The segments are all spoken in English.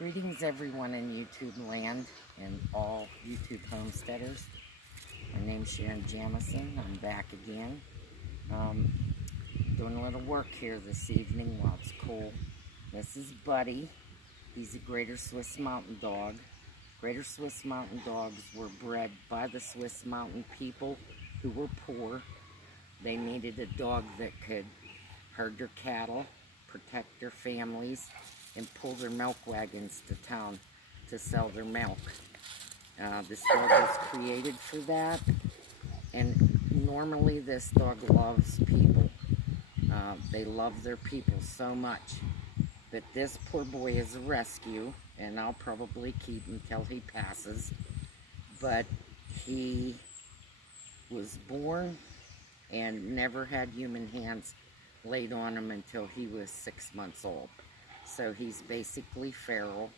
Greetings everyone in YouTube land and all YouTube homesteaders. My name's Sharon Jamison. I'm back again. Doing a little work here this evening while it's cool. This is Buddy. He's a Greater Swiss Mountain Dog. Greater Swiss Mountain Dogs were bred by the Swiss Mountain people who were poor. They needed a dog that could herd their cattle, protect their families, and pull their milk wagons to town to sell their milk. This dog was created for that, and normally this dog loves people. They love their people so much. But this poor boy is a rescue, and I'll probably keep him till he passes. But he was born and never had human hands laid on him until he was 6 months old. So he's basically feral.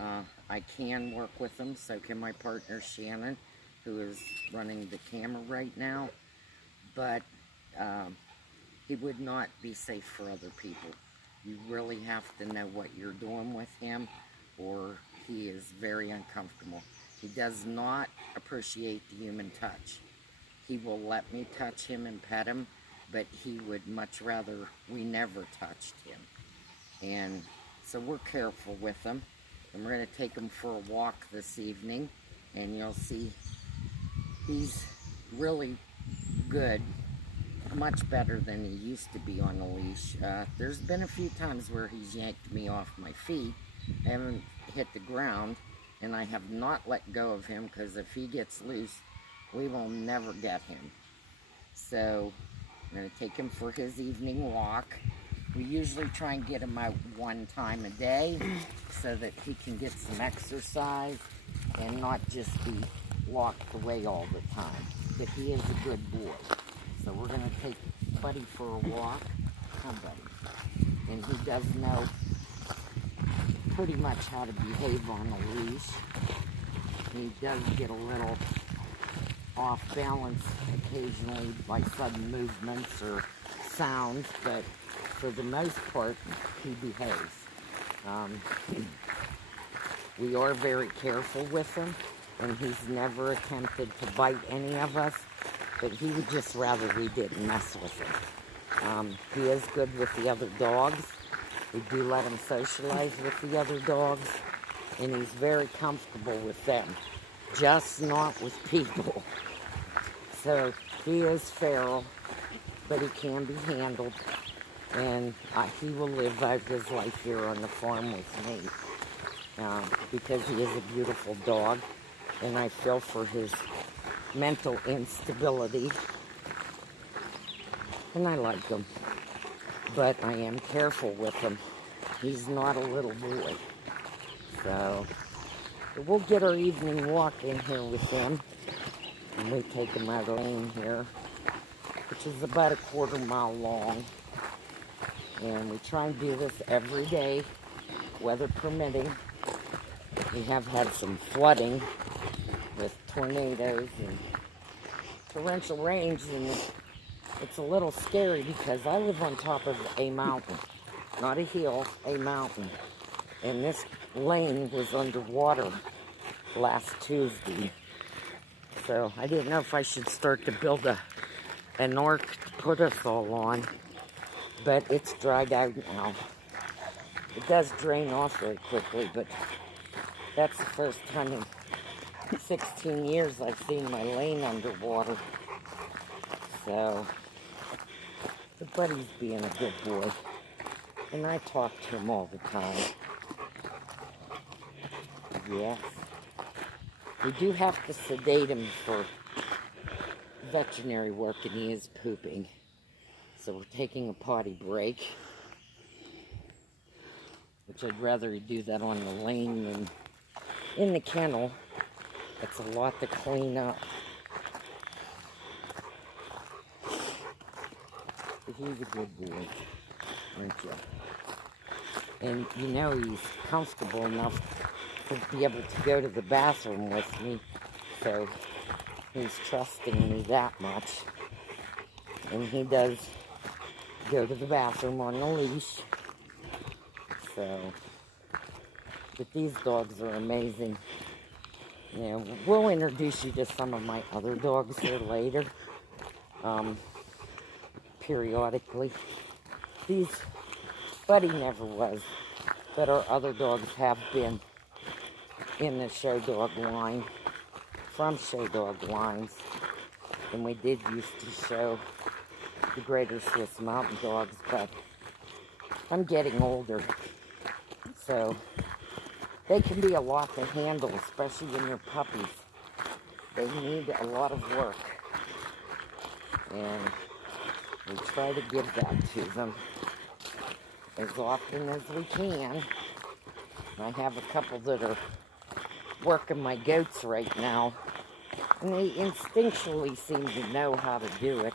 I can work with him, so can my partner Shannon, who is running the camera right now. But he would not be safe for other people. You really have to know what you're doing with him, or he is very uncomfortable. He does not appreciate the human touch. He will let me touch him and pet him, but he would much rather we never touched him. And so we're careful with him. And we're going to take him for a walk this evening, and you'll see he's really good, much better than he used to be on a leash. There's been a few times where he's yanked me off my feet. I haven't hit the ground, and I have not let go of him, because if he gets loose, we will never get him. So I'm going to take him for his evening walk. We usually try and get him out one time a day so that he can get some exercise and not just be locked away all the time. But he is a good boy. So we're going to take Buddy for a walk. Come, Buddy. And he does know pretty much how to behave on a leash. He does get a little off balance occasionally by sudden movements or sounds, but for the most part, he behaves. We are very careful with him, and he's never attempted to bite any of us, but he would just rather we didn't mess with him. He is good with the other dogs. We do let him socialize with the other dogs, and he's very comfortable with them, just not with people. So he is feral, but he can be handled. And he will live out his life here on the farm with me because he is a beautiful dog, and I feel for his mental instability, and I like him, but I am careful with him. He's not a little boy. So we'll get our evening walk in here with him, and we take him out of the lane here, which is about a quarter-mile long. And we try and do this every day, weather permitting. We have had some flooding with tornadoes and torrential rains, and it's a little scary because I live on top of a mountain, not a hill, a mountain. And this lane was underwater last Tuesday. So I didn't know if I should start to build an ark to put us all on. But it's dried out now. It does drain off very quickly, but that's the first time in 16 years I've seen my lane underwater. So, the Buddy's being a good boy, and I talk to him all the time. Yes. We do have to sedate him for veterinary work, and he is pooping. So we're taking a potty break, which I'd rather he do that on the lane than in the kennel. It's a lot to clean up. But he's a good boy, aren't you? And you know he's comfortable enough to be able to go to the bathroom with me, so he's trusting me that much. And he does go to the bathroom on the leash. So But these dogs are amazing. You know, we'll introduce you to some of my other dogs here later, periodically. Buddy never was, but our other dogs have been in the show dog line, from show dog lines. And we did used to show the Greater Swiss Mountain Dogs, but I'm getting older, so they can be a lot to handle, especially when you're puppies. They need a lot of work, and we try to give that to them as often as we can. I have a couple that are working my goats right now, and they instinctually seem to know how to do it.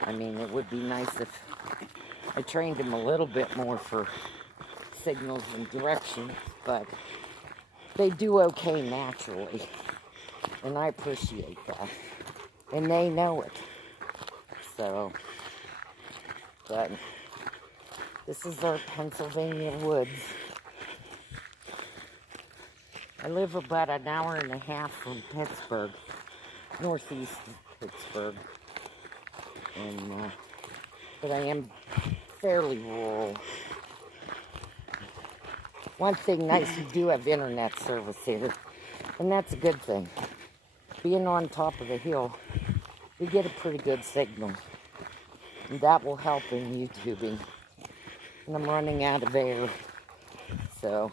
I mean, it would be nice if I trained them a little bit more for signals and directions, but they do okay naturally, and I appreciate that, and they know it. So, but this is our Pennsylvania woods. I live about an hour and a half from Pittsburgh, northeast of Pittsburgh, and but I am fairly rural. One thing nice, you do have internet service here, and that's a good thing. Being on top of the hill, we get a pretty good signal, and that will help in YouTubing. And I'm running out of air, so,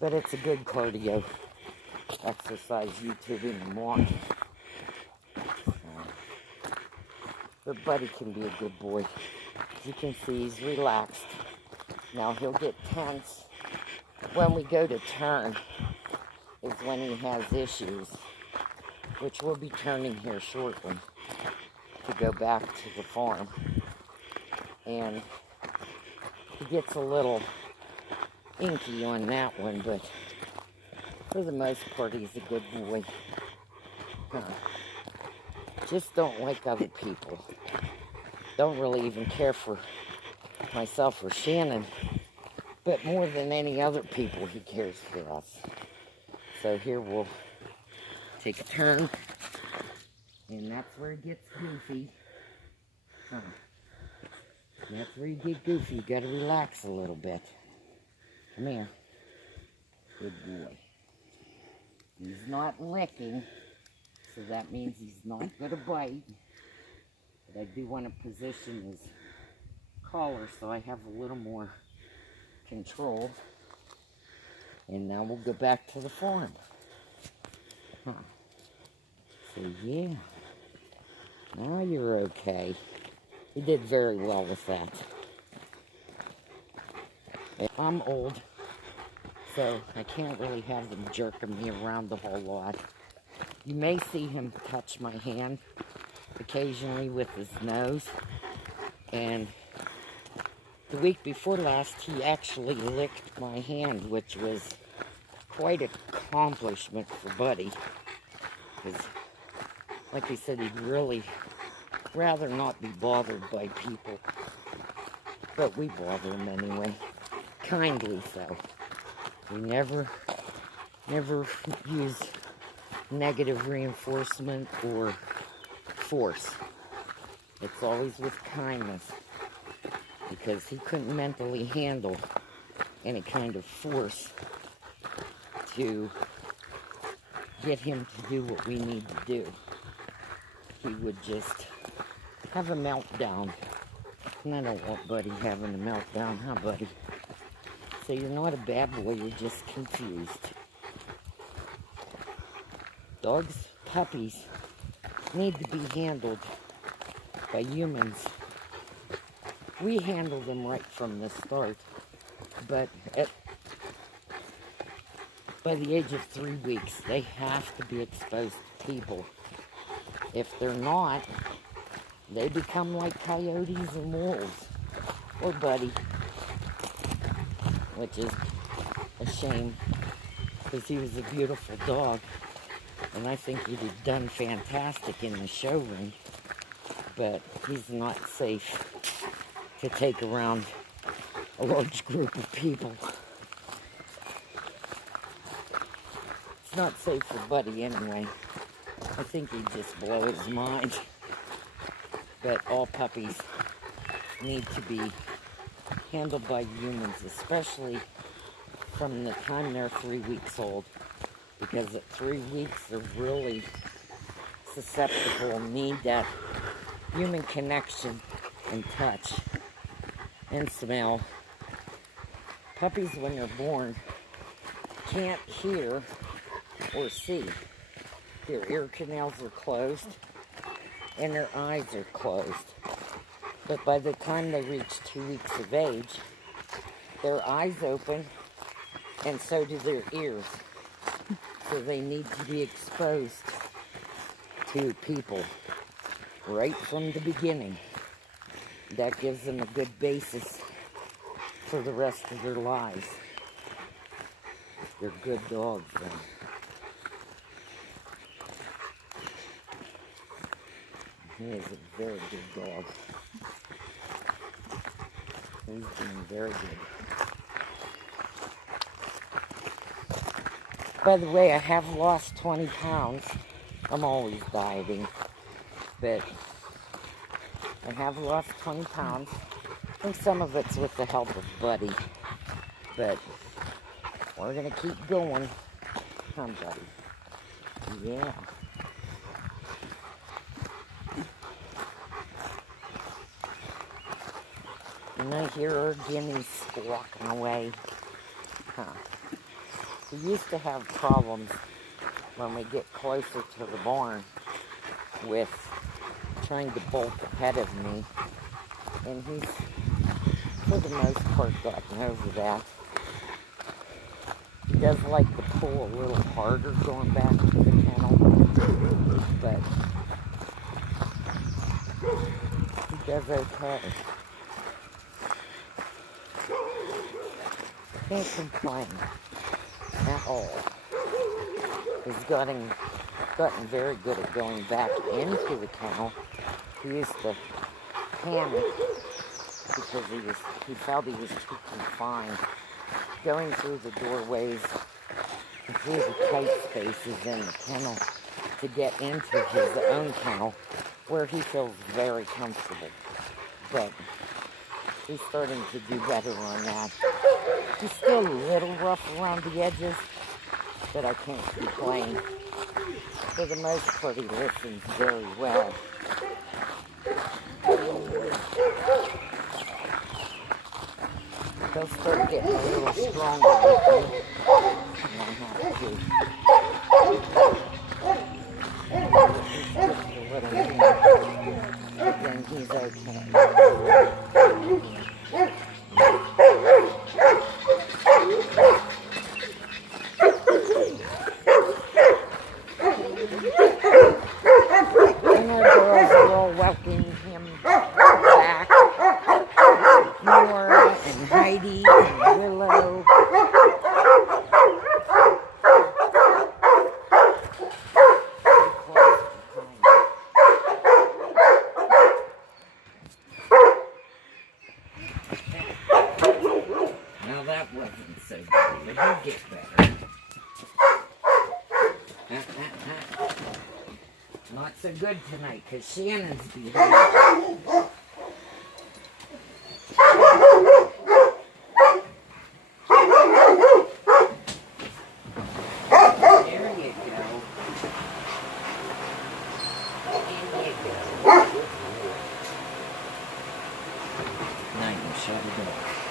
but it's a good cardio exercise, YouTubing and walking. But Buddy can be a good boy. As you can see, he's relaxed. Now he'll get tense when we go to turn, is when he has issues, which we'll be turning here shortly to go back to the farm. And he gets a little inky on that one, but for the most part, he's a good boy. Just don't like other people. Don't really even care for myself or Shannon, but more than any other people, he cares for us. So here we'll take a turn, and that's where it gets goofy. That's where you get goofy. You gotta relax a little bit. Come here. Good boy. He's not licking, so that means he's not gonna bite. But I do want to position his collar so I have a little more control. And now we'll go back to the farm. So yeah, now you're okay. You did very well with that. I'm old, so I can't really have them jerking me around a whole lot. You may see him touch my hand occasionally with his nose, and the week before last he actually licked my hand, which was quite an accomplishment for Buddy, because like he said, he'd really rather not be bothered by people, but we bother him anyway, kindly so. We never use negative reinforcement or force. It's always with kindness, because he couldn't mentally handle any kind of force to get him to do what we need to do. He would just have a meltdown, and I don't want Buddy having a meltdown, huh, Buddy? So you're not a bad boy, you're just confused. Dogs, puppies, need to be handled by humans. We handle them right from the start, but by the age of 3 weeks, they have to be exposed to people. If they're not, they become like coyotes and wolves, or Buddy, which is a shame, because he was a beautiful dog, and I think he'd have done fantastic in the showroom, but he's not safe to take around a large group of people. It's not safe for Buddy anyway. I think he'd just blow his mind. But all puppies need to be handled by humans, especially from the time they're 3 weeks old. Because at 3 weeks, they're really susceptible, need that human connection and touch and smell. Puppies, when they're born, can't hear or see. Their ear canals are closed and their eyes are closed. But by the time they reach 2 weeks of age, their eyes open and so do their ears. So they need to be exposed to people right from the beginning. That gives them a good basis for the rest of their lives. They're good dogs then. He is a very good dog. He's doing very good. By the way, I have lost 20 pounds. I'm always dieting. But I have lost 20 pounds. I think some of it's with the help of Buddy. But we're going to keep going. Come, Buddy. Yeah. And I hear our guineas walking away. Huh. We used to have problems when we get closer to the barn with trying to bolt ahead of me. And he's, for the most part, gotten over that. He does like to pull a little harder going back to the kennel, but he does okay. Can't complain at all. He's gotten very good at going back into the kennel. He used to panic because he felt he was too confined, going through the doorways and through the tight spaces in the kennel to get into his own kennel, where he feels very comfortable. But he's starting to do better on that. He's still a little rough around the edges, but I can't complain. For the most part, he listens very well. He'll start getting a little stronger with me, and I have to. He's just a little more, but then he's okay. And our girls are all welcoming him back. Nora and Heidi and Willow. Now that wasn't so good, but he'll get better. Not so good tonight, because Shannon's behind. There you go. In you go. Now you can shut it off.